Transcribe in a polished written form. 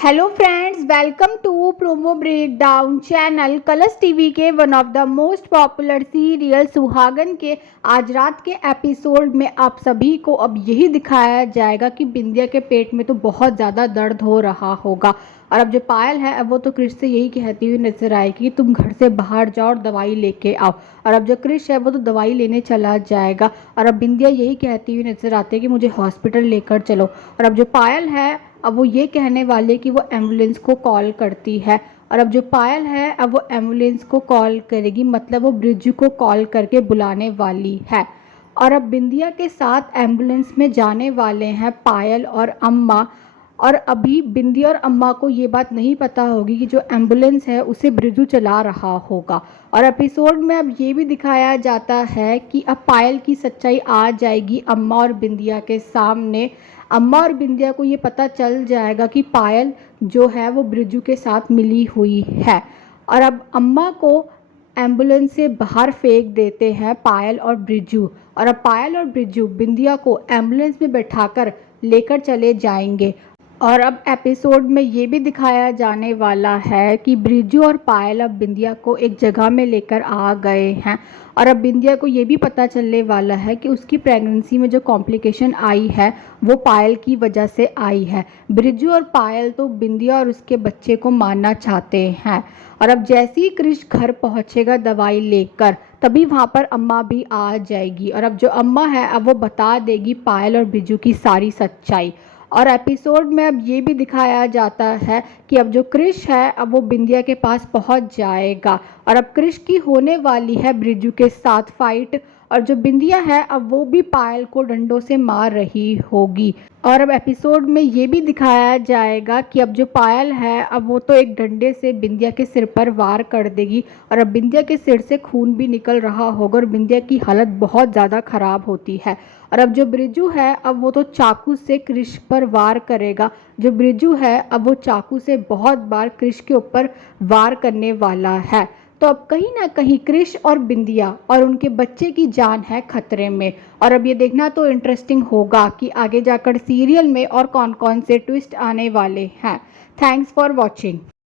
Hello friends, welcome to promo breakdown channel. Colors TV के one of the most popular serial Suhagan के आज रात के एपिसोड में आप सभी को अब यही दिखाया जाएगा कि बिंदिया के पेट में तो बहुत ज़्यादा दर्द हो रहा होगा। और अब जो पायल है अब वो तो क्रिश से यही कहती हुई नजर आएगी कि तुम घर से बाहर जाओ और दवाई लेके आओ। और अब जो क्रिश है वो तो दवाई लेने चला जाएगा और अब बिंदिया यही कहती हुई नजर आती है कि मुझे हॉस्पिटल लेकर चलो। और अब जो पायल है अब वो ये कहने वाले कि वो एम्बुलेंस को कॉल करती है। और अब जो पायल है अब वो एम्बुलेंस को कॉल करेगी, मतलब वो ब्रिजू को कॉल करके बुलाने वाली है। और अब बिंदिया के साथ एम्बुलेंस में जाने वाले हैं पायल और अम्मा। और अभी बिंदिया और अम्मा को ये बात नहीं पता होगी कि जो एम्बुलेंस है उसे ब्रिजू चला रहा होगा। और एपिसोड में अब ये भी दिखाया जाता है कि अब पायल की सच्चाई आ जाएगी अम्मा और बिंदिया के सामने। अम्मा और बिंदिया को ये पता चल जाएगा कि पायल जो है वो ब्रिजू के साथ मिली हुई है। और अब अम्मा को एम्बुलेंस से बाहर फेंक देते हैं पायल और ब्रिजू। और अब पायल और ब्रिजू बिंदिया को एम्बुलेंस में बैठाकर लेकर चले जाएंगे। और अब एपिसोड में ये भी दिखाया जाने वाला है कि ब्रिजू और पायल अब बिंदिया को एक जगह में लेकर आ गए हैं। और अब बिंदिया को ये भी पता चलने वाला है कि उसकी प्रेगनेंसी में जो कॉम्प्लिकेशन आई है वो पायल की वजह से आई है। ब्रिजू और पायल तो बिंदिया और उसके बच्चे को मारना चाहते हैं। और अब जैसे ही क्रिश घर पहुंचेगा दवाई लेकर तभी वहाँ पर अम्मा भी आ जाएगी। और अब जो अम्मा है अब वो बता देगी पायल और ब्रिजू की सारी सच्चाई। और एपिसोड में अब ये भी दिखाया जाता है कि अब जो क्रिश है अब वो बिंदिया के पास पहुंच जाएगा। और अब क्रिश की होने वाली है ब्रिजू के साथ फाइट। और जो बिंदिया है अब वो भी पायल को डंडों से मार रही होगी। और अब एपिसोड में ये भी दिखाया जाएगा कि अब जो पायल है अब वो तो एक डंडे से बिंदिया के सिर पर वार कर देगी। और अब बिंदिया के सिर से खून भी निकल रहा होगा और बिंदिया की हालत बहुत ज़्यादा ख़राब होती है। और अब जो ब्रिजू है अब वो तो चाकू से क्रिश पर वार करेगा। जो ब्रिजू है अब वो चाकू से बहुत बार क्रिश के ऊपर वार करने वाला है। तो अब कहीं ना कहीं क्रिश और बिंदिया और उनके बच्चे की जान है खतरे में। और अब ये देखना तो इंटरेस्टिंग होगा कि आगे जाकर सीरियल में और कौन कौन से ट्विस्ट आने वाले हैं। Thanks for watching.